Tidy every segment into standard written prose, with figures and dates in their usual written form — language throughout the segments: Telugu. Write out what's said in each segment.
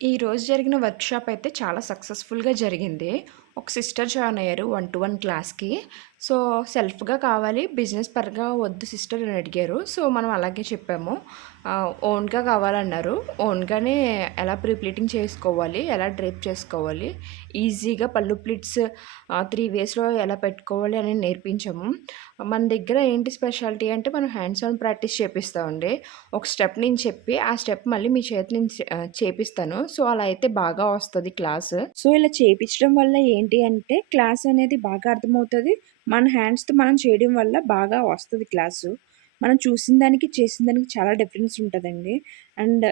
ఈరోజు జరిగిన వర్క్‌షాప్ అయితే చాలా సక్సెస్‌ఫుల్‌గా జరిగింది. ఒక సిస్టర్ జాయిన్ అయ్యారు 1-1 క్లాస్‌కి. సో, సెల్ఫ్‌గా కావాలి, బిజినెస్ పరంగా వద్దు సిస్టర్ అని అడిగారు. సో, మనం అలాగే చెప్పాము. ఓన్‌గా కావాలన్నారు. ఓన్‌గానే ఎలా ప్రీ ప్లీటింగ్ చేసుకోవాలి, ఎలా డ్రేప్ చేసుకోవాలి, ఈజీగా పళ్ళు ప్లీట్స్ 3 వేస్‌లో ఎలా పెట్టుకోవాలి అని నేర్పించాము. మన దగ్గర ఏంటి స్పెషాలిటీ అంటే మనం హ్యాండ్స్ ఆన్ ప్రాక్టీస్ చేపిస్తామండి. ఒక స్టెప్ నేను చెప్పి, ఆ స్టెప్ మళ్ళీ మీ చేత నేను చేపిస్తాను. సో, అలా అయితే బాగా వస్తది క్లాసు. సో, ఇలా చేపిచ్చడం వల్ల ఏంటి అంటే, క్లాస్ అనేది బాగా అర్థమవుతది. మన హ్యాండ్స్‌తో మనం చేయడం వల్ల బాగా వస్తది క్లాసు. మనం చూసిన దానికి, చేసిన దానికి చాలా డిఫరెన్స్ ఉంటదండి. అండ్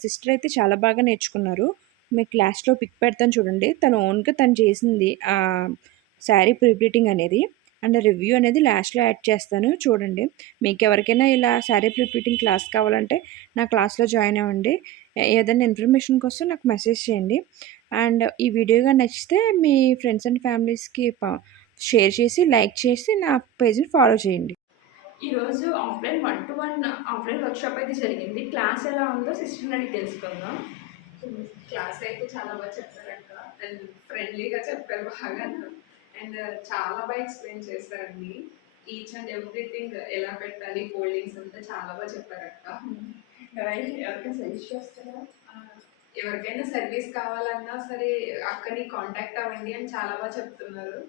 సిస్టర్ అయితే చాలా బాగా నేర్చుకున్నారు. మీకు లాస్ట్‌లో పిక్ పెడతాను చూడండి. తను ఓన్‌గా తను చేసింది శారీ ప్రీ ప్లీటింగ్ అనేది. అండ్ రివ్యూ అనేది లాస్ట్‌లో యాడ్ చేస్తాను చూడండి. మీకెవరికైనా ఇలా శారీ ప్రీ ప్లీటింగ్ క్లాస్ కావాలంటే నా క్లాస్‌లో జాయిన్ అవ్వండి. ఏదైనా ఇన్ఫర్మేషన్ కోసం నాకు మెసేజ్ చేయండి. అండ్ ఈ వీడియో గాని నచ్చితే మీ ఫ్రెండ్స్ అండ్ ఫ్యామిలీస్‌కి షేర్ చేసి, లైక్ చేసి నా పేజ్‌ని ఫాలో చేయండి. ఈరోజు ఆఫ్‌లైన్ 1-1 ఆఫ్‌లైన్ వర్క్‌షాప్ అయితే జరిగింది. క్లాస్ ఎలా ఉందో సిస్టర్‌ని అడిగి తెలుసుకుందాం. క్లాస్ అయితే చాలా బాగా చెప్పారక్క. అండ్ ఫ్రెండ్లీగా చెప్పారు బాగాను. అండ్ చాలా బాగా ఎక్స్‌ప్లెయిన్ చేశారండి. ఈచ్ అండ్ ఎవ్రీథింగ్ ఎలా పెట్టాలి, ఫోల్డింగ్స్ అంతా చాలా బాగా చెప్పారక్క. ఎవరికైనా సజెస్ట్ చేస్తారా? ఆహ్, ఎవరికైనా సర్వీస్ కావాలన్నా సరే అక్కని కాంటాక్ట్ అవ్వండి అని చాలా బాగా చెప్తున్నారు.